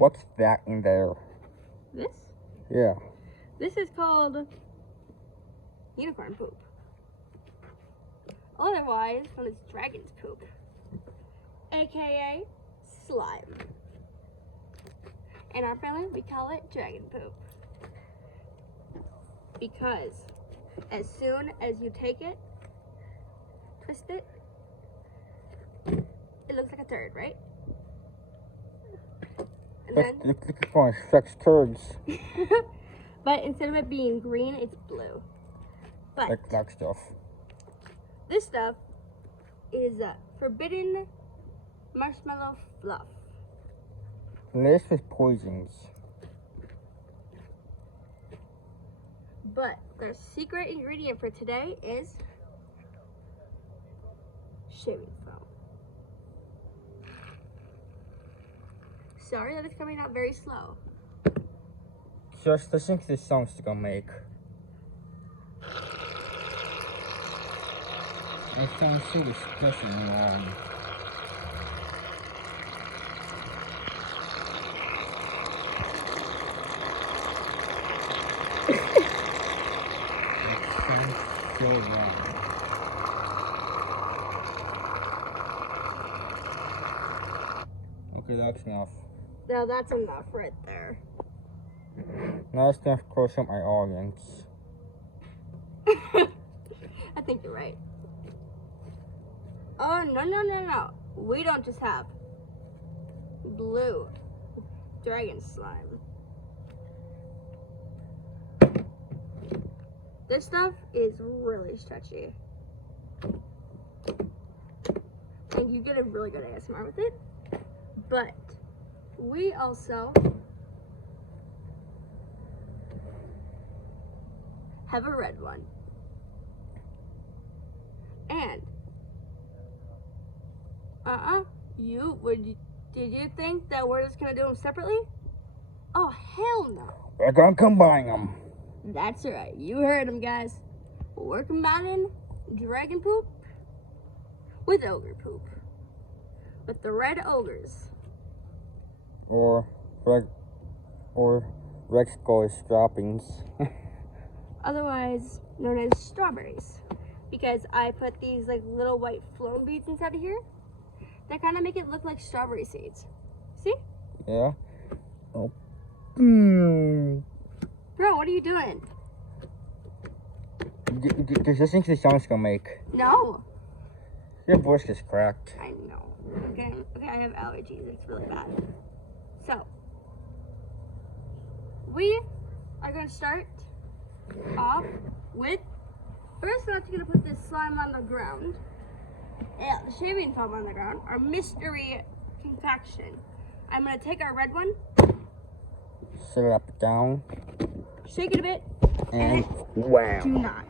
What's that in there? This? Yeah. This is called unicorn poop. Otherwise known as dragon's poop, aka slime. In our family, we call it dragon poop. Because as soon as you take it, twist it, it looks like a turd, right? And then, Look for sex turds. but instead of it being green, it's blue. But Like that stuff. this stuff is forbidden marshmallow fluff. Laced with poisons. But the secret ingredient for today is shaving foam. Sorry that it's coming out very slow. Just listen to the sounds it's gonna make. It sounds so disgusting and wrong. It sounds so wrong. Okay, that's enough. Now that's enough right there. Now it's enough to close up my audience. I think you're right. Oh, no. We don't just have blue dragon slime. This stuff is really stretchy. And you get a really good ASMR with it. But we also have a red one. And did you think that we're just gonna do them separately? Oh, hell no. We're gonna combine them. That's right. You heard him, guys. We're combining dragon poop with ogre poop. With the red ogres. Or Rex Goes droppings. Otherwise known as strawberries. Because I put these like little white flown beads inside of here. That kind of make it look like strawberry seeds. See? Yeah. Oh. Bro, what are you doing? Just listen to the sounds it's gonna make. No. Your voice gets cracked. I know. Okay, I have allergies. It's really bad. So, we are going to start off with, first we're actually going to put this slime on the ground. Yeah, the shaving foam on the ground. Our mystery concoction. I'm going to take our red one. Set it up down. Shake it a bit. And do wham. not.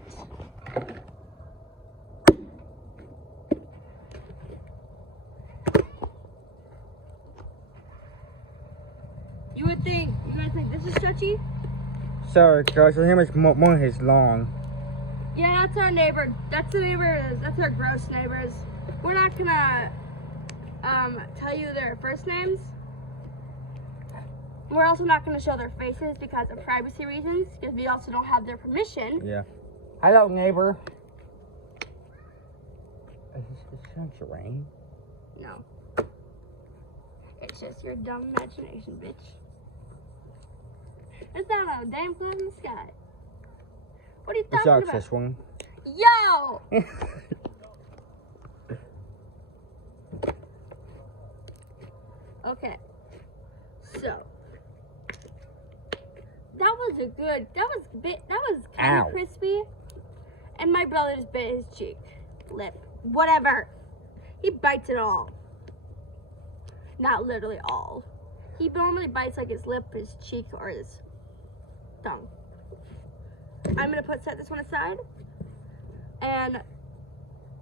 You guys think this is stretchy? Sorry, guys, your hair is more his long. Yeah, that's our neighbor. That's our gross neighbors. We're not gonna tell you their first names. We're also not gonna show their faces because of privacy reasons, because we also don't have their permission. Yeah. Hello, neighbor. Is this rain? No. It's just your dumb imagination, bitch. It's not a damn cloud in the sky. What are you talking about? This one. Yo! Okay. So that was kind Ow. of crispy. And my brother just bit his cheek. Lip. Whatever. He bites it all. Not literally all. He normally bites like his lip, his cheek, or his tongue. I'm gonna set this one aside. And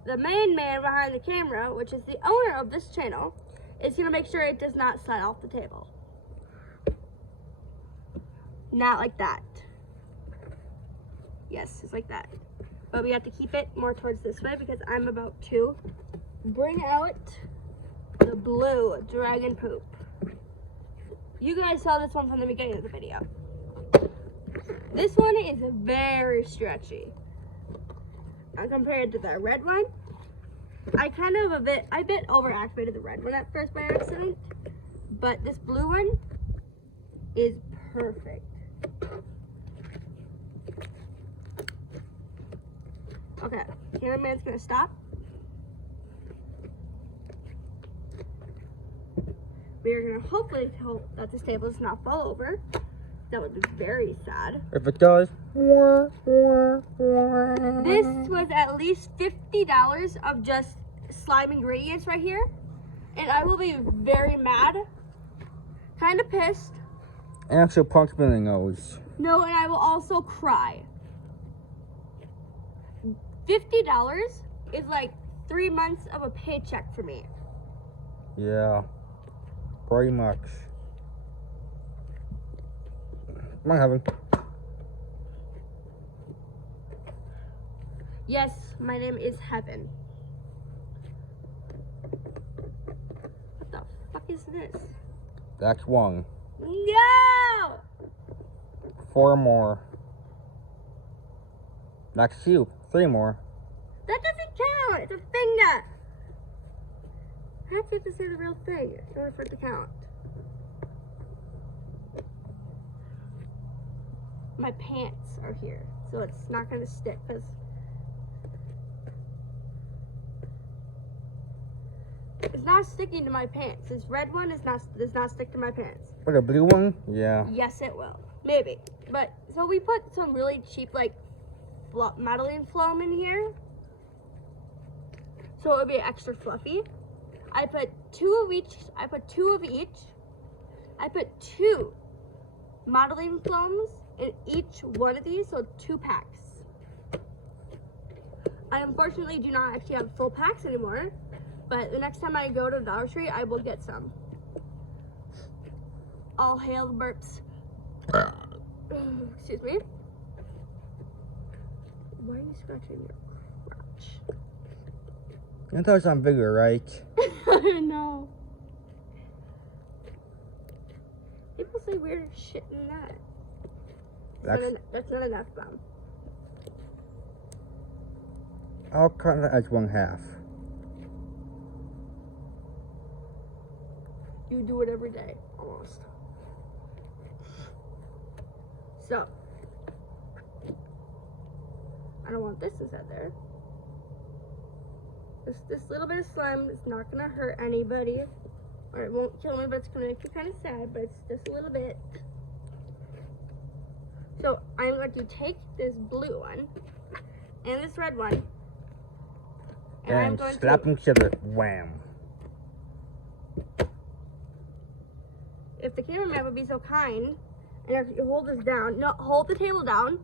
the main man behind the camera, which is the owner of this channel, is gonna make sure it does not slide off the table. Not like that. Yes, it's like that. But we have to keep it more towards this way because I'm about to bring out the blue dragon poop. You guys saw this one from the beginning of the video. This one is very stretchy. Compared to the red one, I bit overactivated the red one at first by accident, but this blue one is perfect. Okay, cameraman's gonna stop. We're gonna hopefully hope that this table does not fall over. That would be very sad. If it does, This was at least $50 of just slime ingredients right here. And I will be very mad, kind of pissed. and actually punch me in the nose. No, and I will also cry. $50 is like 3 months of a paycheck for me. Yeah, pretty much. Come on, Heaven. Yes, my name is Heaven. What the fuck is this? That's one. No! 4 more. That's 2. 3 more. That doesn't count. It's a finger. I have to say the real thing in order for it to count. My pants are here, so it's not gonna stick because it's not sticking to my pants. This red one does not stick to my pants. For the blue one, yeah. Yes, it will. Maybe. But so we put some really cheap like modeling foam in here, so it would be extra fluffy. I put 2 of each. I put 2 modeling foams in each one of these, so 2 packs. I unfortunately do not actually have full packs anymore, but the next time I go to Dollar Tree, I will get some. All hail the burps. Excuse me. Why are you scratching your crotch? You thought I'm bigger, right? No. People say weird shit in that. That's not enough, Mom. I'll cut it as 1/2. You do it every day, almost. So, I don't want this to sit there. This little bit of slime is not gonna hurt anybody, or it won't kill me, but it's gonna make me kind of sad. But it's just a little bit. So I'm going to take this blue one and this red one, and I'm going slap to. each other. Wham. If the cameraman would be so kind and actually hold this down, no, hold the table down.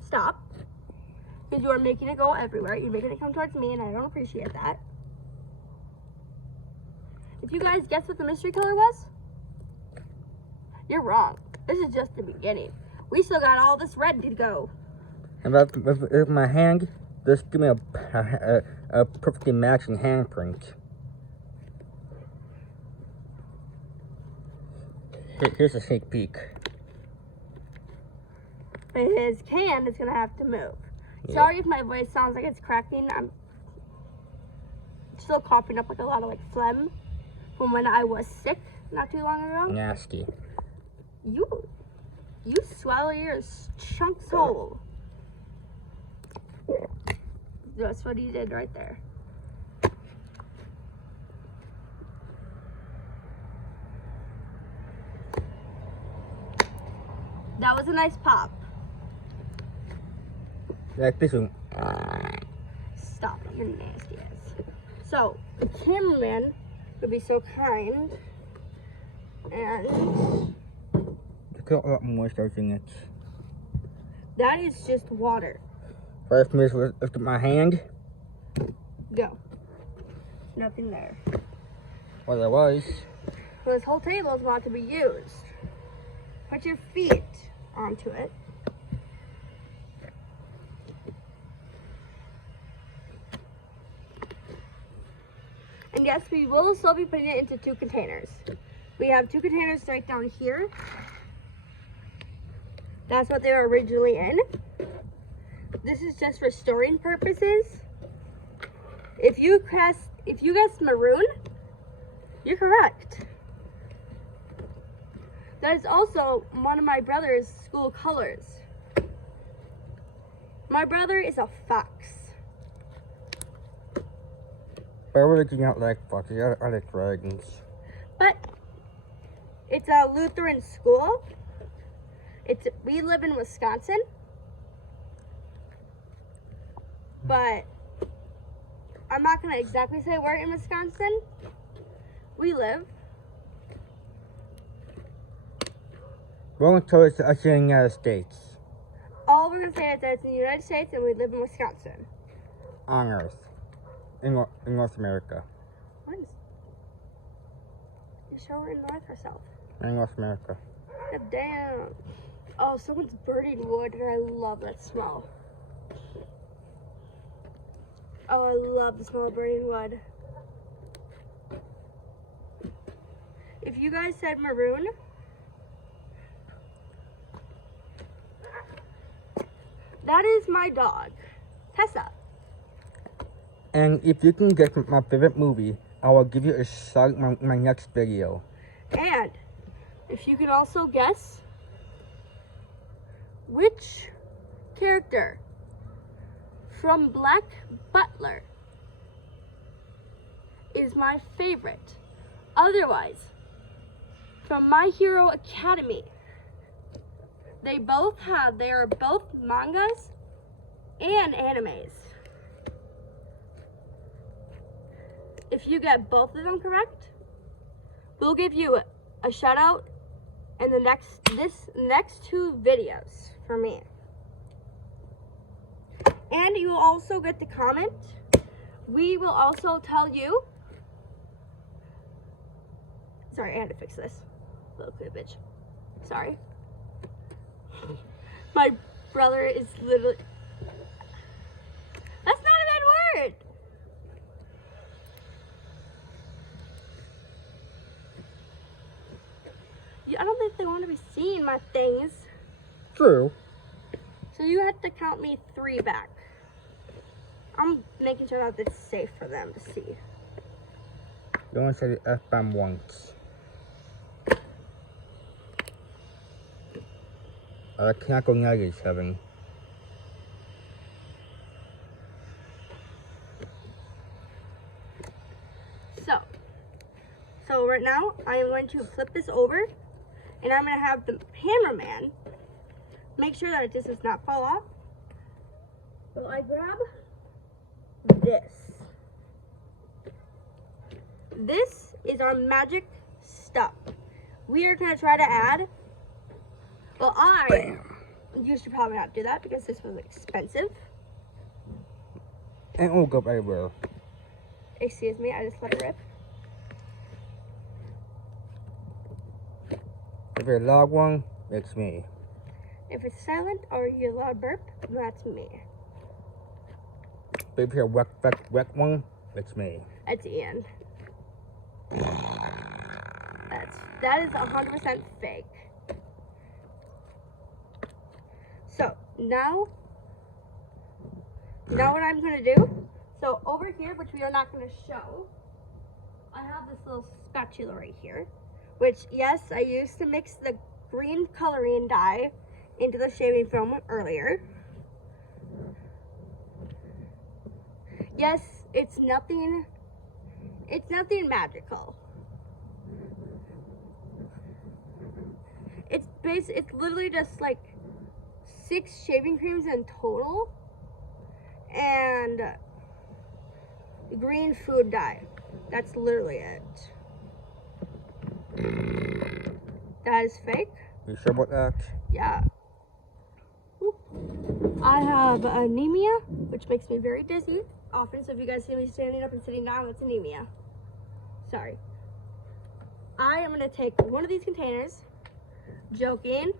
Stop. Because you are making it go everywhere. You're making it come towards me, and I don't appreciate that. If you guys guessed what the mystery color was, you're wrong. This is just the beginning. We still got all this red to go. And with my hand, just give me a perfectly matching handprint. Here's a sneak peek. But his can is going to have to move. Yeah. Sorry if my voice sounds like it's cracking. I'm still coughing up like a lot of like phlegm from when I was sick not too long ago. Nasty. You swallow your chunks whole. That's what he did right there. That was a nice pop. Like this one. Stop it, you're nasty ass. So, the cameraman would be so kind and Got a lot more starch in it. that is just water. 5 minutes lift up my hand. Go. Nothing there. Well, there was. Well, this whole table is about to be used. Put your feet onto it. And yes, we will still be putting it into 2 containers. We have 2 containers right down here. That's what they were originally in. This is just for storing purposes. If you guessed maroon, you're correct. That is also one of my brother's school colors. My brother is a fox. I really do not like foxes. I like dragons. But it's a Lutheran school. We live in Wisconsin. But I'm not going to exactly say where in Wisconsin we live. Rolling towards us in the United States. All we're going to say is that it's in the United States and we live in Wisconsin. On Earth. In North America. What is... You sure we're in North or South? In North America. God damn. Oh, someone's burning wood and I love that smell. Oh, I love the smell of burning wood. If you guys said maroon, that is my dog, Tessa. And if you can guess my favorite movie, I will give you a shout in my next video. And if you can also guess which character from Black Butler is my favorite. Otherwise, from My Hero Academy, they are both mangas and animes. If you get both of them correct, we'll give you a shout out in the next 2 videos from me. And you will also get to comment. We will also tell you. Sorry, I had to fix this. Little bitch. Sorry. My brother is literally. That's not a bad word. I don't think they want to be seeing my things. True. So you have to count me 3 back. I'm making sure that it's safe for them to see. You only say the F-bomb once. I can't go negative 7. So right now I am going to flip this over and I'm going to have the cameraman make sure that it just does not fall off. So I grab this. This is our magic stuff. We are going to try to add, well, you should probably not do that because this was expensive. And it will go everywhere. Excuse me, I just let it rip. If you're a loud one, it's me. If it's silent or you loud burp, that's me. But if you're a wet one, it's me. It's Ian. That is 100% fake. So now what I'm gonna do, so over here, which we are not gonna show, I have this little spatula right here, which yes, I used to mix the green coloring dye into the shaving foam earlier. Yes, it's nothing magical. It's literally just like 6 shaving creams in total and green food dye. That's literally it. That is fake. You sure about that? Yeah. Oop. I have anemia, which makes me very dizzy often. So if you guys see me standing up and sitting down, that's anemia. Sorry. I am going to take one of these containers. Joking.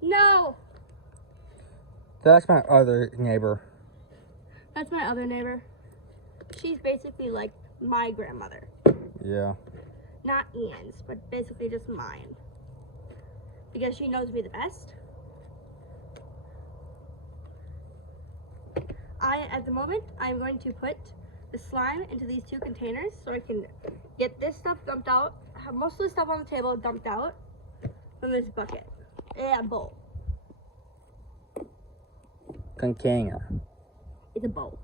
No. That's my other neighbor. That's my other neighbor. She's basically like my grandmother. Yeah. Not Ian's, but basically just mine. Because she knows me the best. At the moment, I'm going to put the slime into these 2 containers so I can get this stuff dumped out, have most of the stuff on the table dumped out from this bucket and bowl. Container. It's a bowl.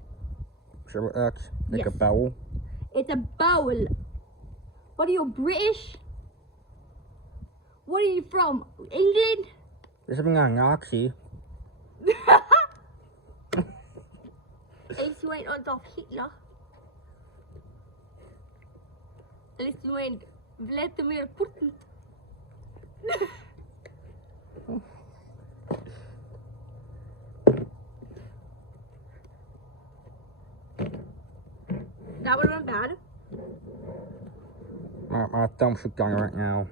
Sure what that's? Like a Yes. bowl? It's a bowl. What are you, British? What are you from? England? There's something on Nazi. At least you ain't Adolf Hitler. At least you ain't Vladimir Putin. That would have been bad. My thumb's going right now.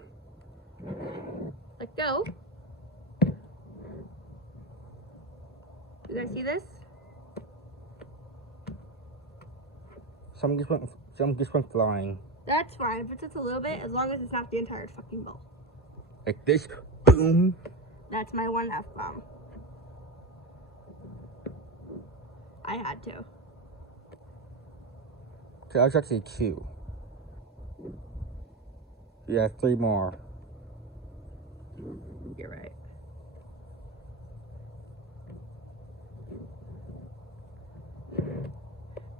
Let go. You guys see this? Some just went flying. That's fine. If it's just a little bit, as long as it's not the entire fucking bowl. Like this. Boom. That's my one F-bomb. I had to. So that's actually 2. Yeah, 3 more. You're right.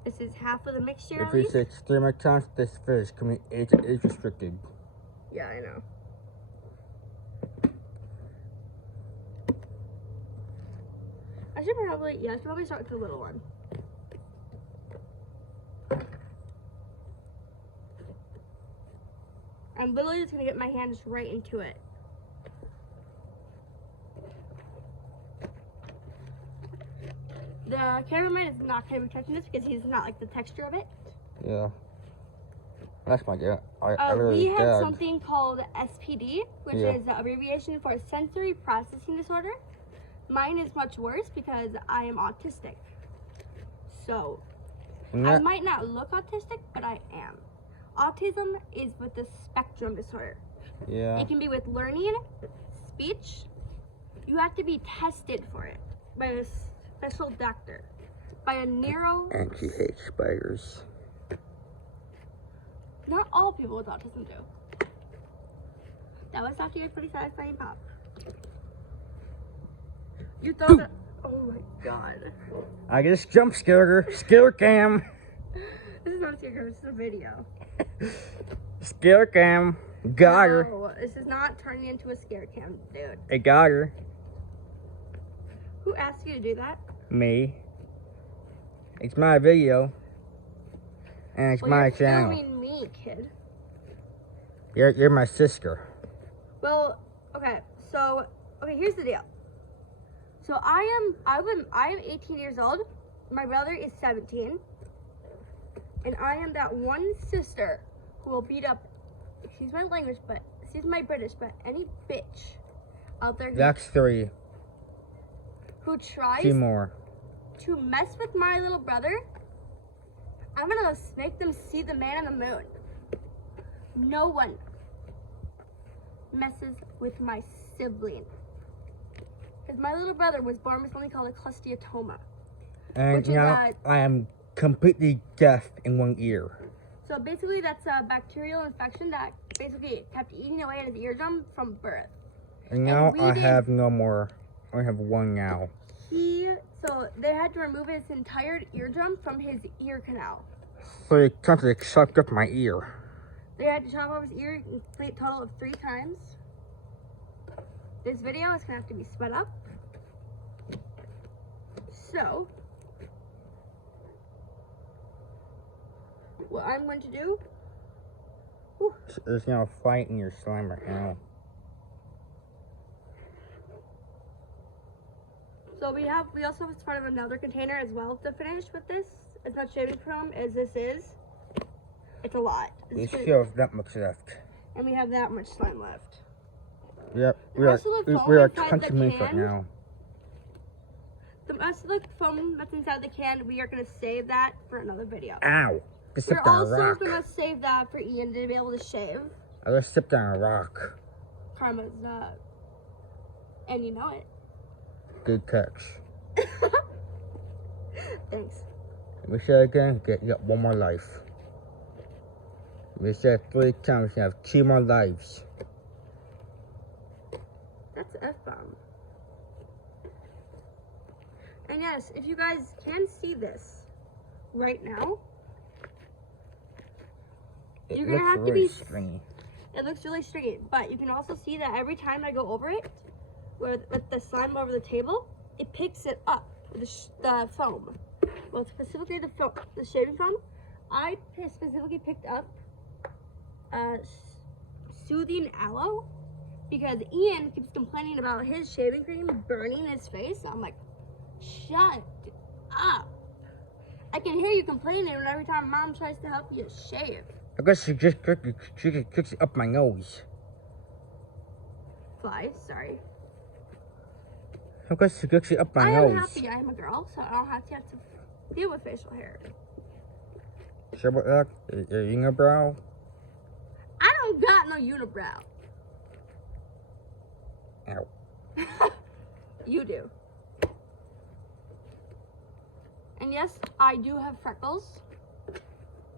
This is half of the mixture. If at you least. say 3 more times, this fish can be age restricted. Yeah, I know. I should probably start with the little one. I'm literally just gonna get my hands right into it. The cameraman is not gonna be touching this because he's not like the texture of it. Yeah. That's my dad. I really We have dad. something called SPD, which Yeah. is the abbreviation for sensory processing disorder. Mine is much worse because I am autistic. So, And I that- might not look autistic, but I am. Autism is with the spectrum disorder. yeah. It can be with learning, speech. You have to be tested for it by a special doctor, by a neuro. And she hates spiders. Not all people with autism do. That was after your pretty satisfying pop. You thought that. Oh my god. I just jump scared her. Scare cam. This is not a scare, this is a video. Scare cam. Got her. No, this is not turning into a scare cam, dude. I got her. Who asked you to do that? Me. It's my video. And it's Well, my you're channel. filming me, kid. You're my sister. Well, okay, here's the deal. So I am 18 years old. My brother is 17. And I am that one sister who will beat up, excuse my language, but excuse my British, but any bitch out there That's 3. who tries 2 more. to mess with my little brother, I'm gonna make them see the man on the moon. No one messes with my sibling. Because my little brother was born with something called a cholesteatoma. And Which is now that- I am completely deaf in one ear. So basically that's a bacterial infection that basically kept eating away at his eardrum from birth. And now we I did- have no more. I have 1 now. So they had to remove his entire eardrum from his ear canal. So it comes to suck up my ear. They had to chop off his ear a total of 3 times. This video is gonna have to be sped up. So, what I'm going to do, There's no fight in your slime right now. so we also have part of another container as well to finish with this. As much shaving foam as this is, it's a lot. We It's gonna- still have that much left. and we have that much slime left. Yep, The we are rest of the foam we are inside the 20 minutes right can- now. The rest of the foam that's inside the can, we are gonna save that for another video. Ow! Just We're stepped on a also rock. gonna save that for Ian to be able to shave. I just stepped on a rock. Karma's and you know it. Good catch. Thanks. We say again, you got one more life. We said 3 times, you have 2 more lives. That's an F-bomb. And yes, if you guys can see this right now, It you're gonna looks have to really be stringy. It looks really stringy, but you can also see that every time I go over it, with the slime over the table, it picks it up with the foam. Well, specifically the shaving foam. I specifically picked up soothing aloe because Ian keeps complaining about his shaving cream burning his face. So I'm like, shut up. I can hear you complaining every time Mom tries to help you shave. I guess she just kicks it up my nose. Flies, sorry. I guess she kicks it up my I nose. am happy I am a girl, so I don't have to deal with facial hair. Sure about that? Your unibrow? I don't got no unibrow. Ow. You do. And yes, I do have freckles.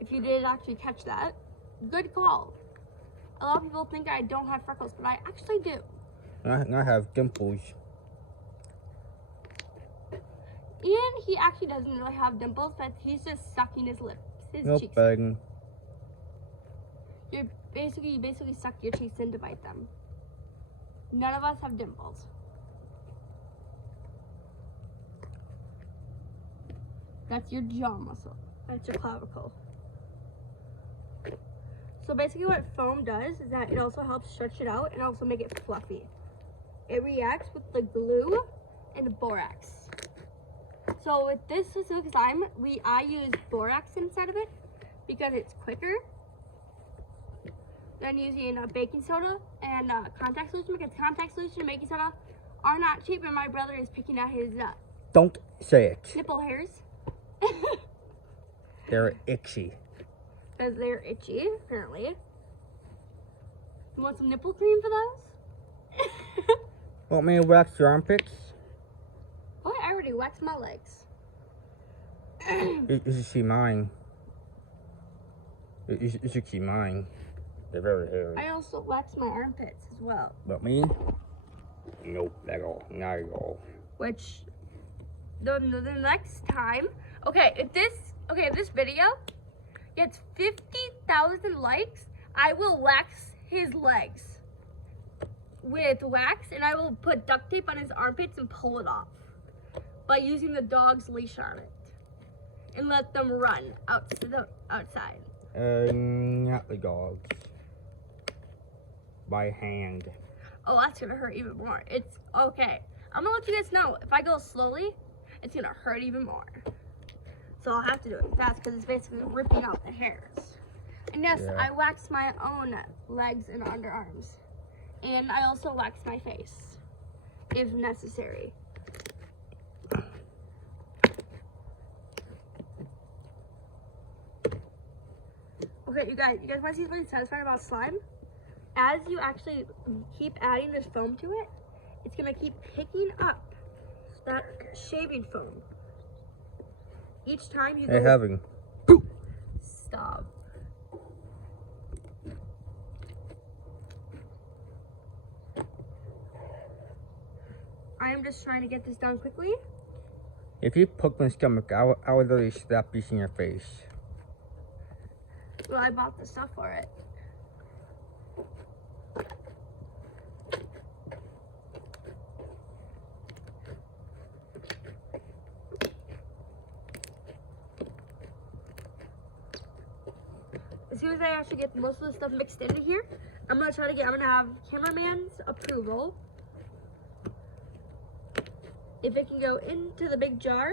If you did actually catch that, good call. A lot of people think I don't have freckles, but I actually do. I have dimples. And he actually doesn't really have dimples, but he's just sucking his lips, his No cheeks. begging. You basically suck your cheeks in to bite them. None of us have dimples. That's your jaw muscle. That's your clavicle. So basically what foam does is that it also helps stretch it out and also make it fluffy. It reacts with the glue and the borax. So with this specific slime, I use borax inside of it because it's quicker than using baking soda and contact solution, because contact solution and baking soda are not cheap, and my brother is picking out his Don't say it. nipple hairs They're itchy. because they're itchy, apparently. You want some nipple cream for those? Want me to wax your armpits? Oh, I already waxed my legs. You should see mine. You should see mine. They're very hairy. I also waxed my armpits as well. But me? Nope, at all. Not at all. Which the next time, if this video gets 50,000 likes, I will wax his legs with wax, and I will put duct tape on his armpits and pull it off by using the dog's leash on it and let them run outside. Not the dogs. By hand. Oh, that's gonna hurt even more. It's okay. I'm gonna let you guys know, if I go slowly, it's gonna hurt even more. So I'll have to do it fast because it's basically ripping out the hairs. And yes, Yeah. I waxed my own legs and underarms. And I also waxed my face, if necessary. Okay, you guys want to see something satisfying about slime? As you actually keep adding this foam to it, it's gonna keep picking up that shaving foam. Each time you Hey, go. having. Stop. I am just trying to get this done quickly. If you poke my stomach, I would literally slap this in your face. Well, I bought the stuff for it. As soon as I actually get most of the stuff mixed into here, I'm gonna have cameraman's approval. If it can go into the big jar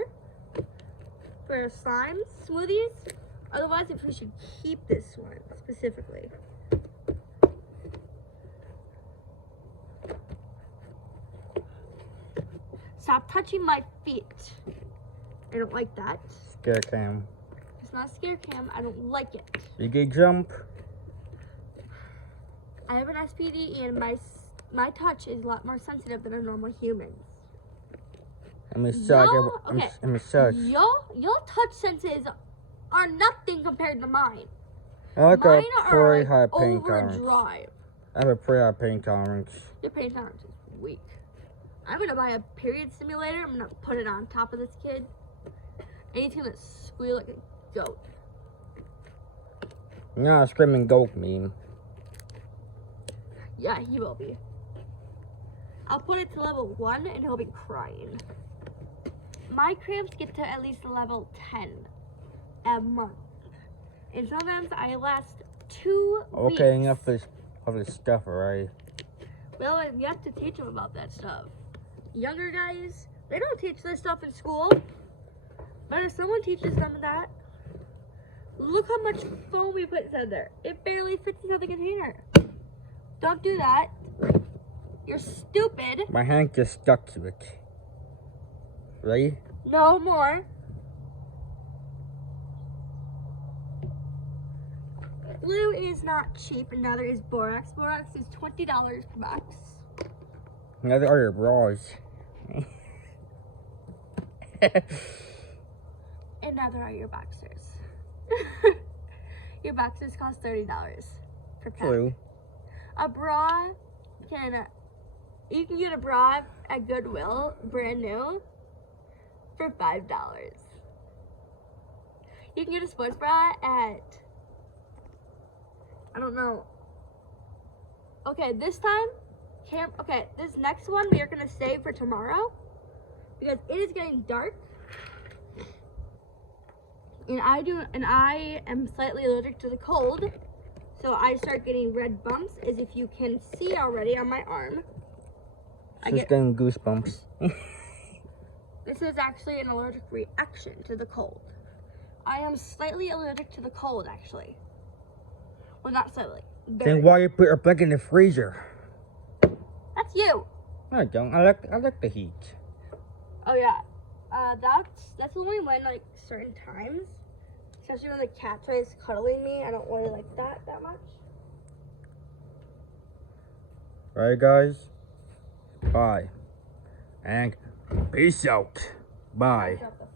for slime smoothies. Otherwise, if we should keep this one specifically. Stop touching my feet. I don't like that. Scare cam. It's not a scare cam. I don't like it. You can jump. I have an SPD and my touch is a lot more sensitive than a normal human's. I'm a suck. Okay. I'm a suck. Your touch senses are nothing compared to mine. I like Mine a are pretty high pain tolerance. overdrive. I have a pretty high pain tolerance. Your pain tolerance is weak. I'm gonna buy a period simulator. I'm gonna put it on top of this kid. And he's gonna squeal like a goat. You're not a screaming goat meme. Yeah, he will be. I'll put it to level 1 and he'll be crying. My cramps get to at least level 10 a month. And sometimes I last 2 weeks. Okay, enough of this stuff, alright? Well, you have to teach them about that stuff. Younger guys, they don't teach this stuff in school. But if someone teaches them that, look how much foam we put inside there. It barely fits inside the container. Don't do that. You're stupid. My hand just stuck to it. Right? No more. Glue is not cheap, and neither is borax. Borax is $20 per box. Neither are your bras. And neither are your boxers. Your boxers cost $30 per pack. True. A bra you can get a bra at Goodwill, brand new, for $5. You can get a sports bra at, I don't know. Okay, this next one we are gonna save for tomorrow because it is getting dark. And I am slightly allergic to the cold. So I start getting red bumps, as if you can see already on my arm. She's getting goosebumps. This is actually an allergic reaction to the cold. I am slightly allergic to the cold, actually. Well, not slightly. Very. Then why you put her back in the freezer? That's you. No, I don't. I like the heat. Oh yeah. That's only when like certain times. Especially when the cat tries cuddling me. I don't really like that much. Alright, guys. Bye. And peace out. Bye. Drop the